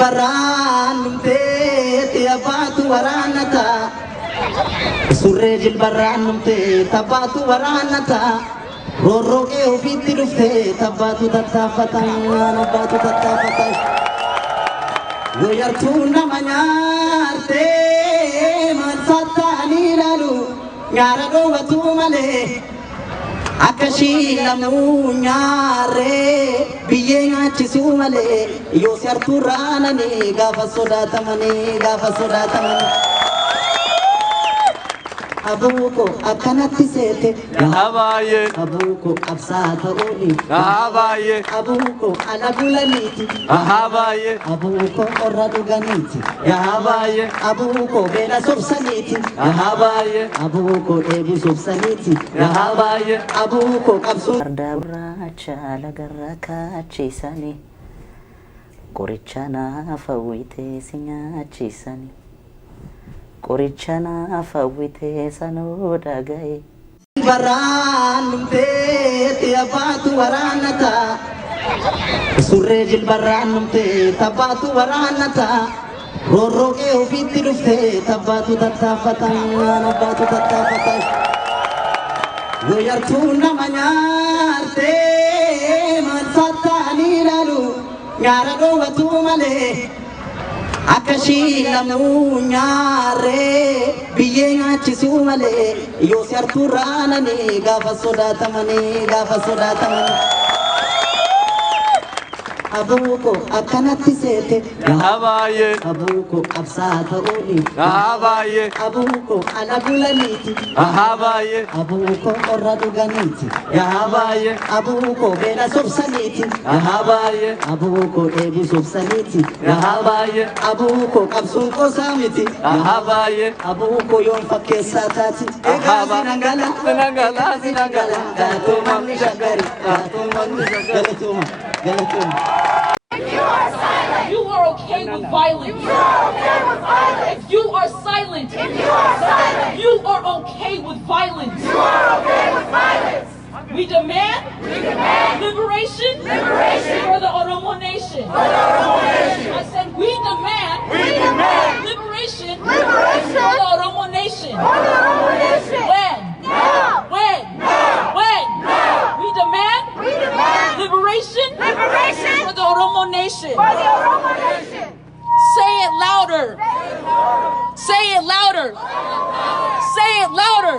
jilbarraan numtee abbaatu waraanata surree jilbarraan numtee tabbaatu waraanata roorroqee ofiitti dhuftee tabbaatu tattaafatan abbaatu tattaafatan yoo yartuu nama nyaartee maal sattaanii ilaalu nyaara dhoowwatuu malee Akashi namu nyare biye ngachisu male yo sarturana ni gafa sodatamani abuko akanati sete yahabaye abuko absata oni yahabaye abuko anabulaniti yahabaye abuko oraduganiti yahabaye abuko bena sobsaniti yahabaye abuko ebu sobsaniti yahabaye abuko kabsu Ardabra chala garaka chisani Korichana fawite singa chisani Korichana fawite sanoda gai Barran numte abatu waranata surre jilbarran numte tabatu waranata roorroqee ofiitti dhuftee tabbaatu tattaafatan abbaatu tattaafatan yoo yartuu nama nyaartee maal sattaanii ilaalu nyaara dhoowwatuu malee Akashi namu nyare biye ngachisu male yo sarturana ni gafa sodatamani abuko akanati sete yahabaye abuko absata oni yahabaye abuko anabulaniti yahabaye abuko oraduganiti yahabaye abuko bena sobsaniti yahabaye abuko ebu sobsaniti yahabaye abuko kabsun kosamiti yahabaye abuko yon fakesatati Sinangala gatuma shagari galatuma You are okay with violence. If you are silent, you are okay with violence. We demand liberation for the Oromo nation. I said we demand liberation for the Oromo nation. When? We demand liberation for the Oromo nation. Say it louder. Say it louder. Say it louder.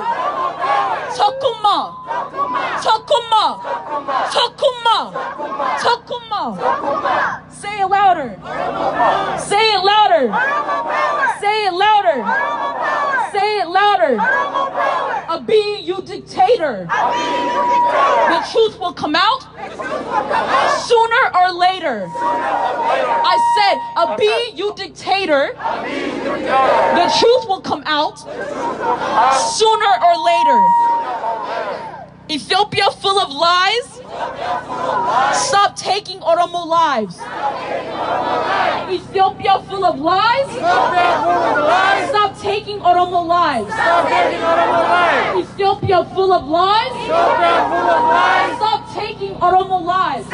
Takuma. Say it louder. Say it louder. Say it louder. Say it louder. Abi, you dictator. The truth will come out sooner or later. I said, Abi, you dictator. The truth will come out sooner or later. Ethiopia full of lies. Stop taking Oromo lives. Ethiopia full of lies. Stop taking Oromo lives. Ethiopia full of lies. Stop taking Oromo lives.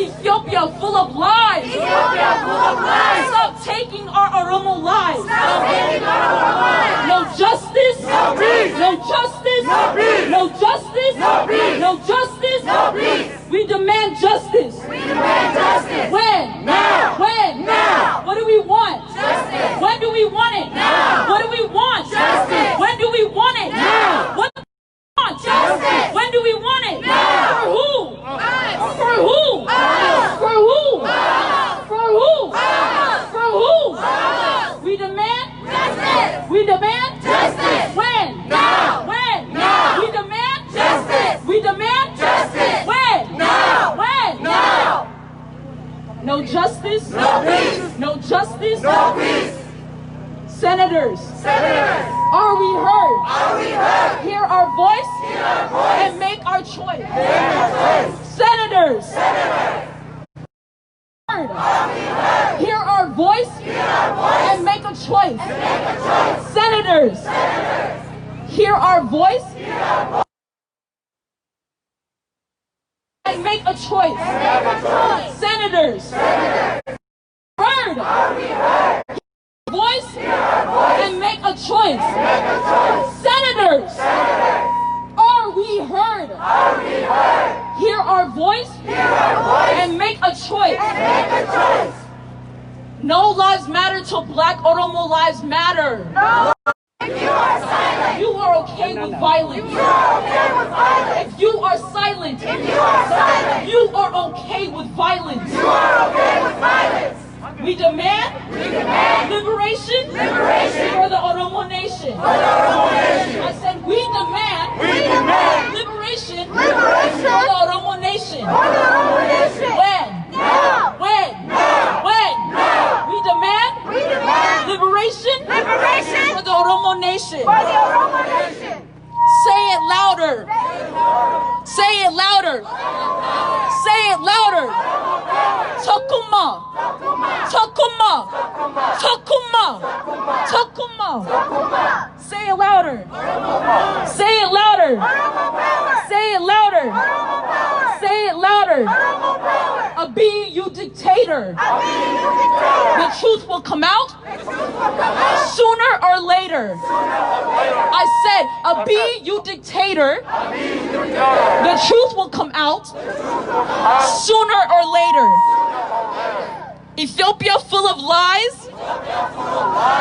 Ethiopia full of lies. Stop taking our Oromo lives. No justice. No justice. No justice. No justice. We demand justice. When? When? What do we want? When do we want it? What do we want? When do we want it? What do we want? When do we want it? For who? For who? For who? For who? For who? We demand justice. We demand justice. When? When? We demand justice. We demand justice. When? When? No justice. No peace. No justice. No peace. Senators. Are we heard? Hear our voice. And make our choice. Senators. Hear our voice. And make a choice. Senators. Hear our voice. And make a choice. Senators. Voice and make a choice. Senators, are we heard? Hear our voice and make a choice. No lives matter till Black Oromo lives matter. You are okay with violence. If you are silent, you are okay with violence. We demand liberation for the Oromo nation. I said we demand liberation for the Oromo nation. When? We demand liberation for the Oromo nation. Say it louder. Say it louder. Say it louder. Takuma. Takuma. Takuma. Takuma. Say it louder. Say it louder. Say it louder. Say it louder. Abi, you dictator. The truth will come out sooner or later. I said, Abi, you dictator. The truth will come out sooner or later. Ethiopia full of lies.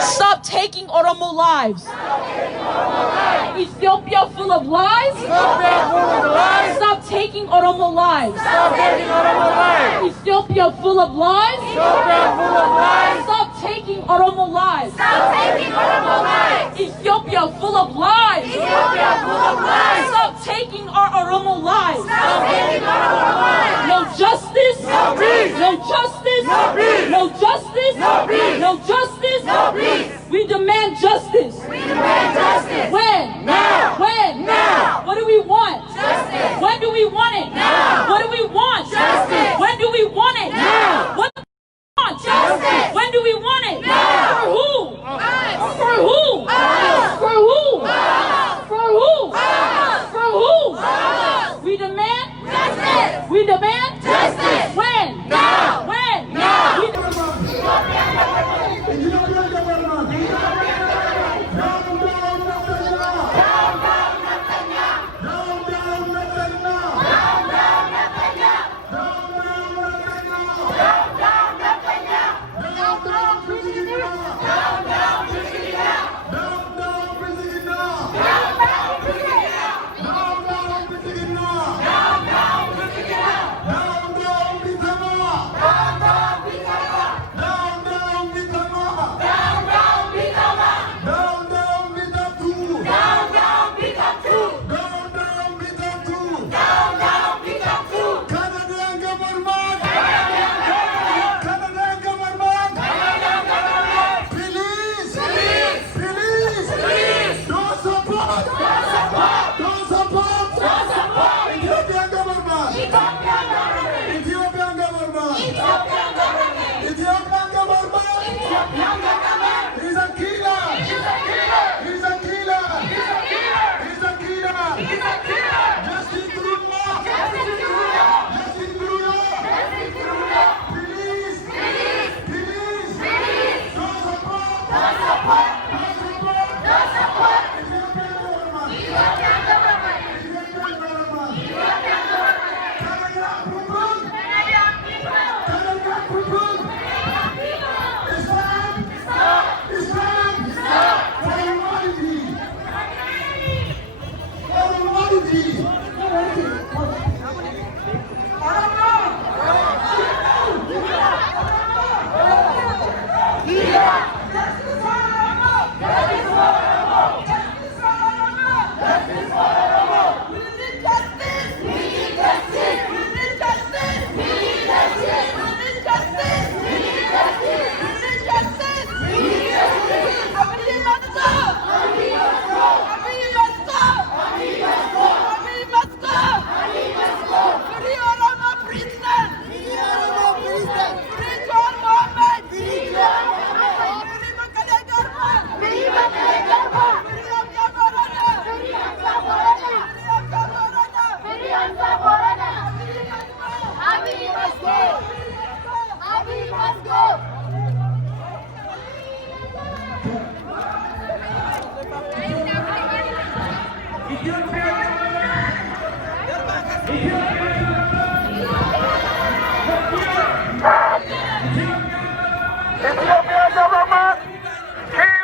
Stop taking Oromo lives. Ethiopia full of lies. Stop taking Oromo lives. Ethiopia full of lies. Stop taking Oromo lives. Ethiopia full of lies. Stop taking our Oromo lives. No justice. No justice. No justice. No justice. We demand justice. When? Now. When? Now. What do we want? Justice. When do we want it? Now. What do we want? Justice. When do we want it? Now. What do we want? Justice. When do we want it? Now. For who? Us. For who? Us. For who? Us. For who? Us. For who? Us. We demand justice. We demand justice. When? Now. When? Now. We Abi must go! Ethiopian government, here.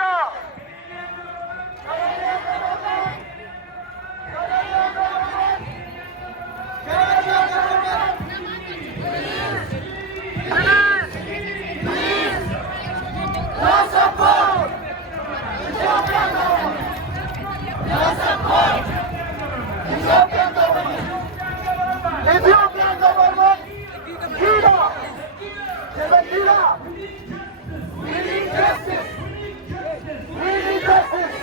No support. Ethiopian government. No support. Ethiopian government. Ethiopian government. Kira. Kira. We need justice. We need justice.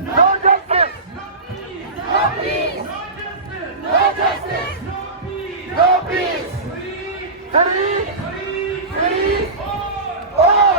No justice. No peace. No justice. No peace. Free. Free. All.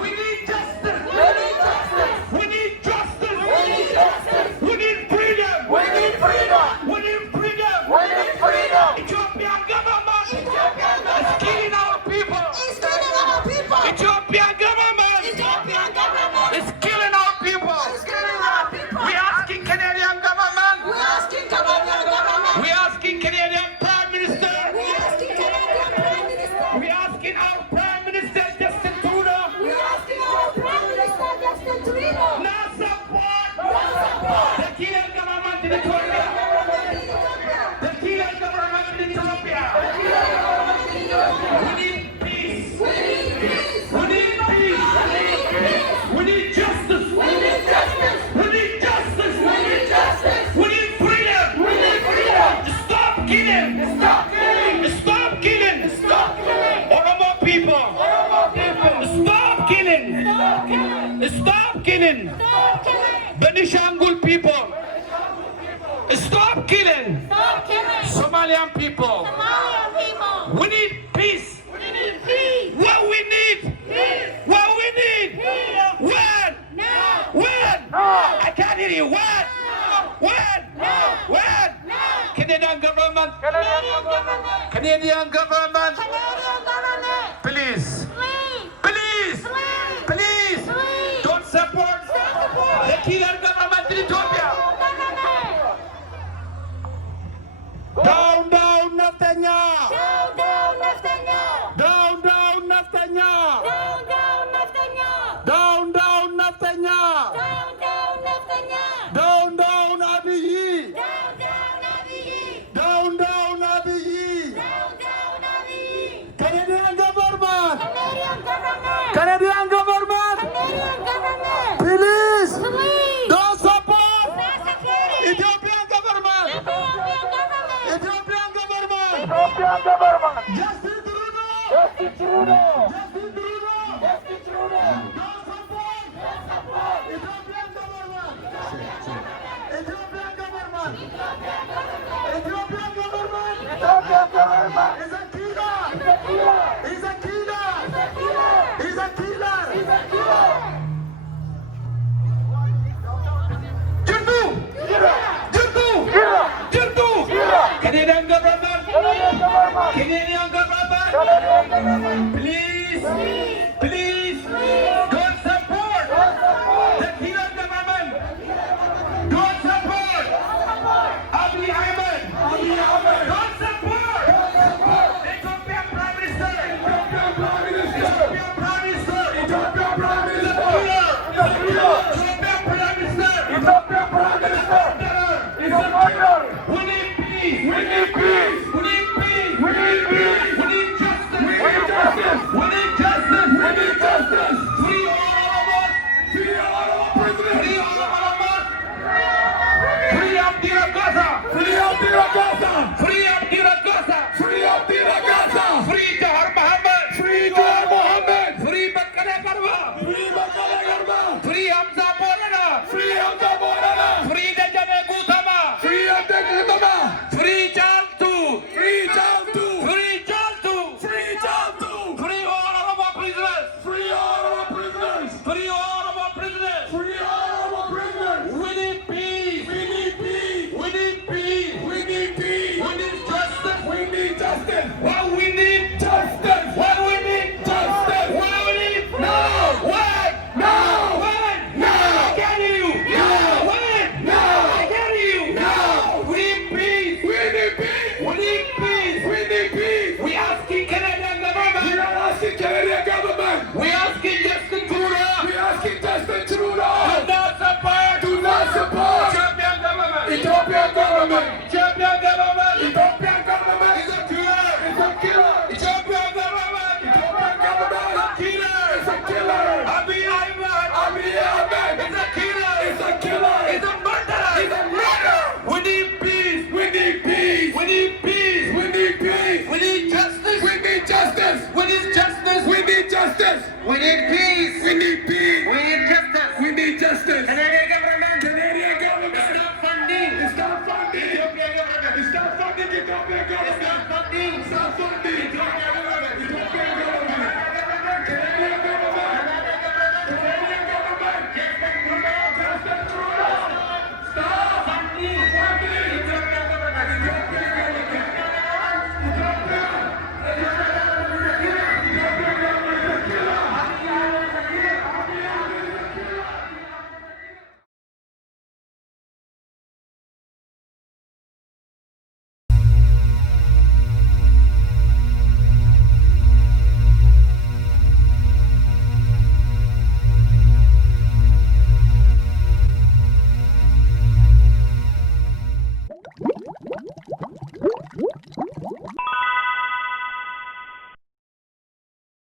We need justice. We need justice. We need justice. We need justice. We need freedom. We need freedom. We need freedom. We need freedom. Ethiopian government. Ethiopian government is killing our people. It's killing our people. Ethiopian government. Ethiopian government is killing our people. It's killing our people. We asking Canadian government. We asking Canadian government. We asking Canadian Prime Minister. We asking Canadian Prime Minister. We asking our Prime Minister Justin Trudeau. We asking our Prime Minister Justin Trudeau. No support. No support. The killing government in Ethiopia. The killing government in Ethiopia. We need peace. We need peace. We need peace. We need justice. We need justice. We need justice. We need justice. We need freedom. We need freedom. Stop killing. Stop killing. Stop killing. Stop killing. Oromo people. Oromo people. Stop killing. Stop killing. Stop killing. Stop killing. Benishangul people. Stop killing. Stop killing. Somalian people. Somalian people. We need peace. We need peace. What we need. Peace. What we need. Peace. When? Now. When? Now. I can't hear you. When? Now. When? Now. When? Now. Canadian government. Canadian government. Canadian government. Canadian government. Please. Please. Please. Please. Please. Don't support the killer government in Ethiopia. Down, down, Netanyahu! Down, down, Netanyahu! Down, down, Netanyahu! Down, down, Netanyahu! Down, down, Netanyahu! Down, down, Netanyahu! Down, down, Abiy! Down, down, Abiy! Down, down, Abiy! Down, down, Abiy! Canadian government! Canadian government! Canadian government! Canadian government! Please! Please! Don't support! Ethiopian government! Ethiopian government! Ethiopian government! Ethiopian government! Justin Trudeau! Justin Trudeau! Justin Trudeau! Justin Trudeau! Don't support! Don't support! Ethiopian government! Ethiopian government! Ethiopian government! Ethiopian government! Is a killer! Is a killer! Is a killer! Is a killer! Is a killer! Jirdu! Jirdu! Jirdu! Canadian government! Canadian government! Please! Please! Don't support the Winnie Queen!